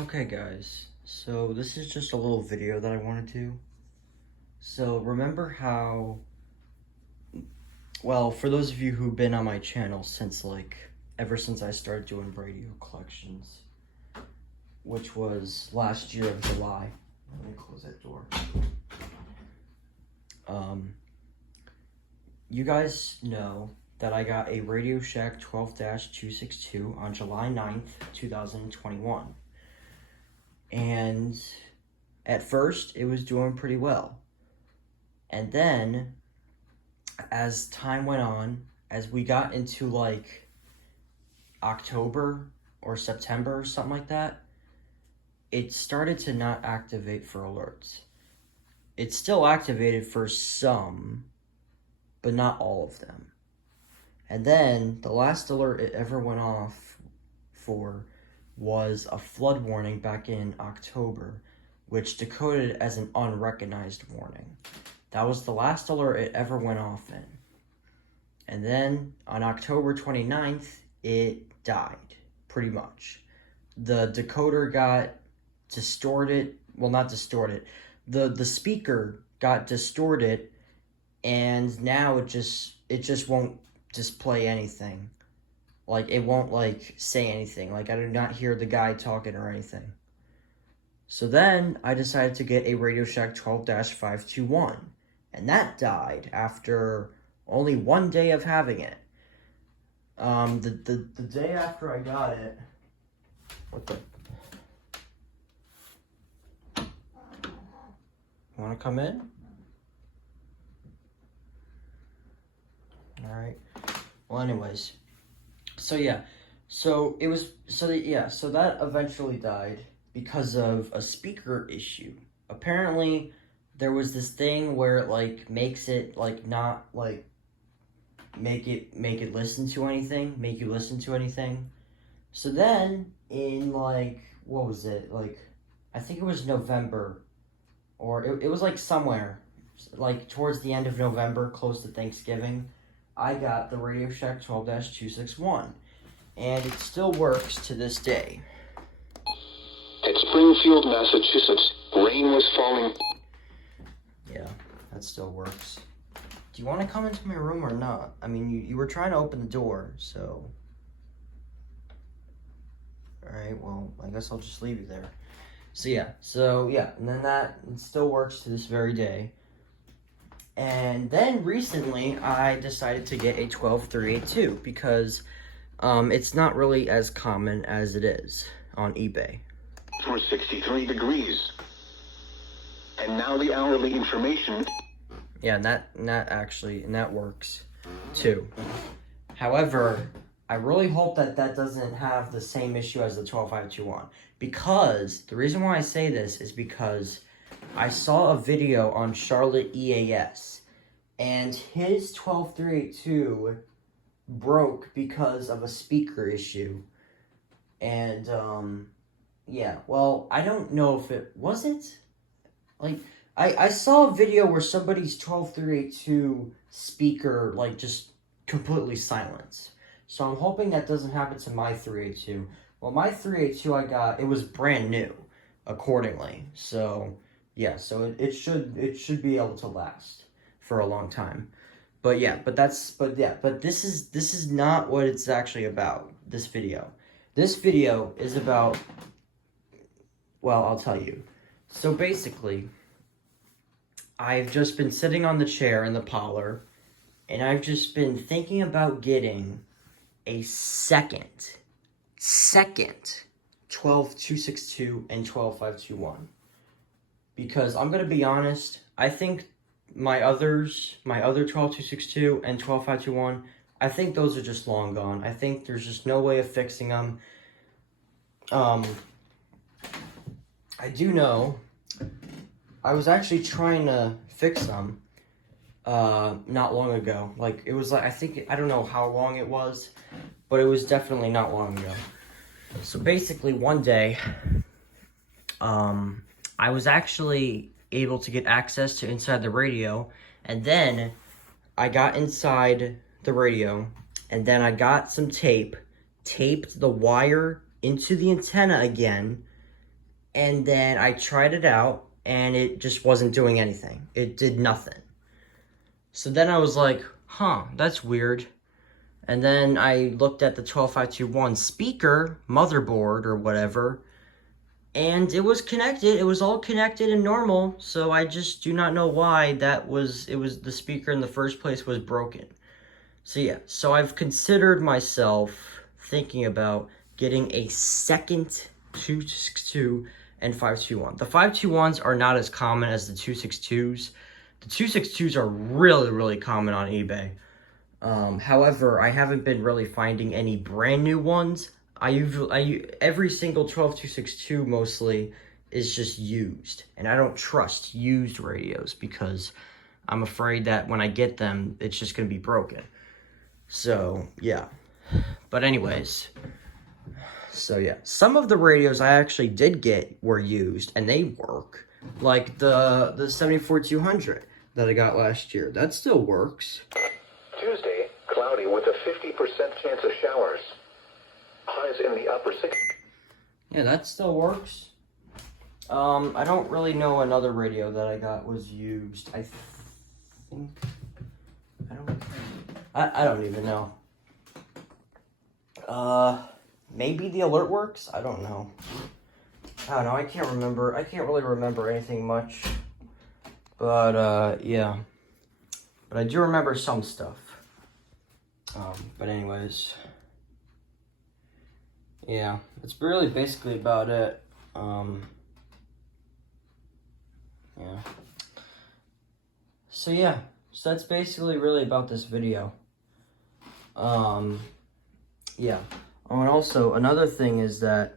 Okay guys, so this is just a little video that I want to do. So remember how, well, for those of you who've been on my channel since ever since I started doing radio collections, which was last year of July. Let me close that door. You guys know that I got a Radio Shack 12-262 on July 9th, 2021. And at first, it was doing pretty well. And then, as time went on, as we got into October or September or something like that, it started to not activate for alerts. It's still activated for some, but not all of them. And then, the last alert it ever went off for was a flood warning back in October, which decoded as an unrecognized warning. That was the last alert it ever went off in. And then on October 29th, it died, pretty much. The decoder got distorted, well, not distorted. The speaker got distorted, and now it just won't display anything. It won't, say anything. I do not hear the guy talking or anything. So then, I decided to get a Radio Shack 12-521. And that died after only one day of having it. The day after I got it... What the... You wanna come in? Alright. Well, anyways... So that eventually died because of a speaker issue. Apparently, there was this thing where it makes it not make it listen to anything, make you listen to anything. So then in what was it? I think it was November, or it was somewhere towards the end of November, close to Thanksgiving. I got the Radio Shack 12-261, and it still works to this day. At Springfield, Massachusetts, rain was falling. Yeah, that still works. Do you want to come into my room or not? I mean, you were trying to open the door, so... Alright, well, I guess I'll just leave you there. So yeah, and then it still works to this very day. And then recently, I decided to get a 12382 because it's not really as common as it is on eBay. For 63 degrees. And now the hourly information. Yeah, and that works too. However, I really hope that doesn't have the same issue as the 12521, because the reason why I say this is because I saw a video on Charlotte EAS, and his 12382 broke because of a speaker issue. And, yeah, well, I don't know if it... Was it? I saw a video where somebody's 12382 speaker, just completely silenced. So I'm hoping that doesn't happen to my 382. Well, my 382 I got, it was brand new, accordingly. So... yeah, so it should be able to last for a long time. But this is not what it's actually about, this video. This video is about, well, I'll tell you. So basically, I've just been sitting on the chair in the parlor, and I've just been thinking about getting a second 12262 and 12521. Because I'm going to be honest, I think my other 12262 and 12521, I think those are just long gone. I think there's just no way of fixing them. I do know, I was actually trying to fix them not long ago. It was I don't know how long it was, but it was definitely not long ago. So basically one day, I was actually able to get access to inside the radio, and then I got inside the radio, and then I got some tape, taped the wire into the antenna again, and then I tried it out, and it just wasn't doing anything. It did nothing. So then I was like, huh, that's weird. And then I looked at the 12521 speaker, motherboard, or whatever, and it was connected. It was all connected and normal, so I just do not know why the speaker in the first place was broken. So yeah, so I've considered myself thinking about getting a second 262 and 521. The 521s are not as common as the 262s. The 262s are really, really common on eBay. However, I haven't been really finding any brand new ones. Every single 12262 mostly is just used, and I don't trust used radios because I'm afraid that when I get them, it's just gonna be broken. So yeah, but anyways, so yeah, some of the radios I actually did get were used and they work, like the 74200 that I got last year. That still works. Tuesday, cloudy with a 50% chance of showers. Highs in the upper 60s. Yeah, that still works. I don't really know another radio that I got was used. I think I don't even know. Maybe the alert works? I don't know. I don't know, I can't remember. I can't really remember anything much. But, yeah. But I do remember some stuff. But anyways. Yeah, it's really basically about it. Yeah. So yeah, so that's basically really about this video. Yeah. Oh, and also another thing is that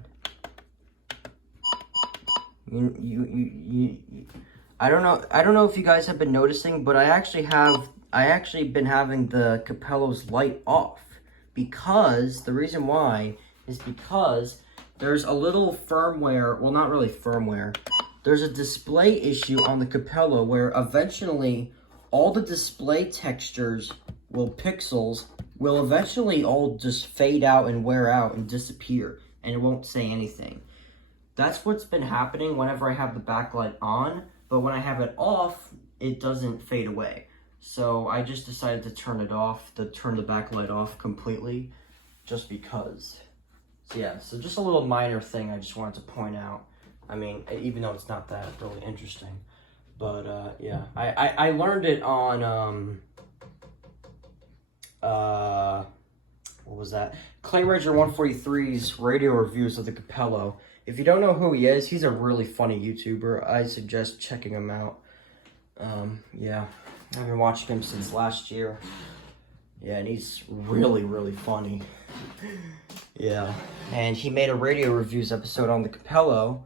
I don't know if you guys have been noticing, but I actually been having the Capello's light off, because the reason why is because there's a little firmware, well, not really firmware, there's a display issue on the Capello where eventually all the display textures pixels will eventually all just fade out and wear out and disappear, and it won't say anything. That's what's been happening whenever I have the backlight on, but when I have it off, it doesn't fade away. So I just decided to turn it off, to turn the backlight off completely, just because. So yeah, so just a little minor thing I just wanted to point out. I mean, even though it's not that really interesting. But yeah, I learned it on, what was that? Clay Ranger 143's radio reviews of the Capello. If you don't know who he is, he's a really funny YouTuber. I suggest checking him out. Yeah, I've been watching him since last year. Yeah, and he's really, really funny. Yeah, and he made a radio reviews episode on the Capello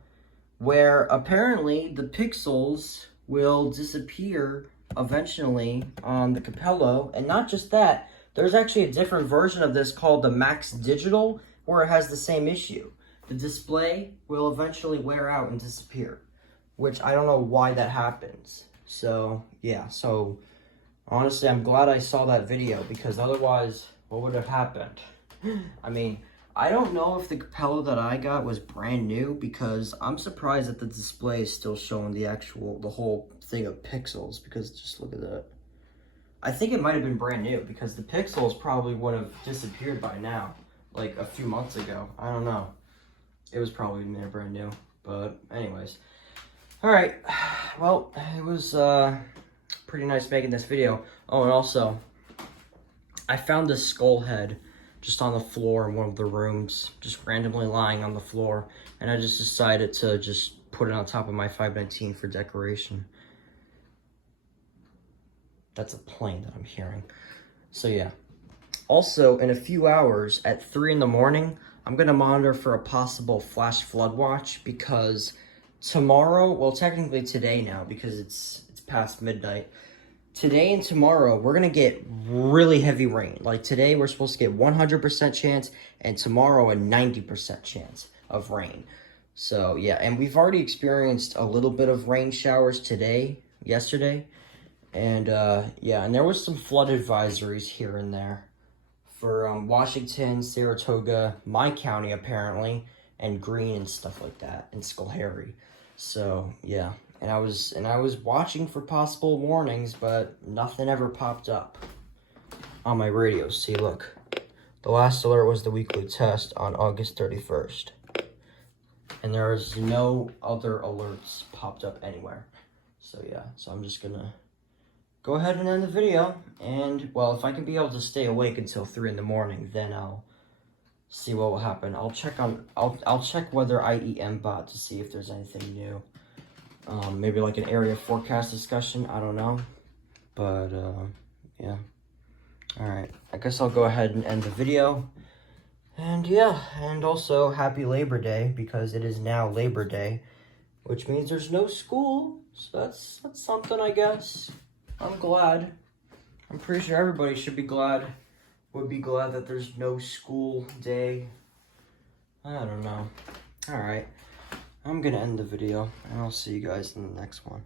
where apparently the pixels will disappear eventually on the Capello, and not just that, there's actually a different version of this called the Max Digital where it has the same issue. The display will eventually wear out and disappear, which I don't know why that happens. So, yeah, so honestly, I'm glad I saw that video, because otherwise, what would have happened? I mean, I don't know if the Capello that I got was brand new, because I'm surprised that the display is still showing the whole thing of pixels, because just look at that. I think it might have been brand new, because the pixels probably would have disappeared by now, like a few months ago. I don't know. It was probably brand new, but anyways. Alright, well, it was pretty nice making this video. Oh, and also, I found this skull head just on the floor in one of the rooms, just randomly lying on the floor, and I just decided to just put it on top of my 519 for decoration. That's a plane that I'm hearing. So yeah. Also, in a few hours, at 3 in the morning, I'm going to monitor for a possible flash flood watch, because tomorrow, well, technically today now, because it's past midnight, today and tomorrow, we're going to get really heavy rain. Like today, we're supposed to get 100% chance, and tomorrow, a 90% chance of rain. So, yeah, and we've already experienced a little bit of rain showers yesterday, and, yeah, and there was some flood advisories here and there for Washington, Saratoga, my county apparently, and green and stuff like that, and Skullhairy. So yeah, and I was watching for possible warnings, but nothing ever popped up on my radio. See, look, the last alert was the weekly test on August 31st, and there is no other alerts popped up anywhere. So yeah, so I'm just gonna go ahead and end the video, and well, if I can be able to stay awake until 3 in the morning, then I'll see what will happen. I'll check Weather IEM bot to see if there's anything new. Maybe like an area forecast discussion, I don't know. But yeah. Alright, I guess I'll go ahead and end the video. And yeah, and also happy Labor Day, because it is now Labor Day, which means there's no school. So that's something, I guess. I'm glad. I'm pretty sure everybody should be glad. Would be glad that there's no school day. I don't know. Alright. I'm gonna end the video, and I'll see you guys in the next one.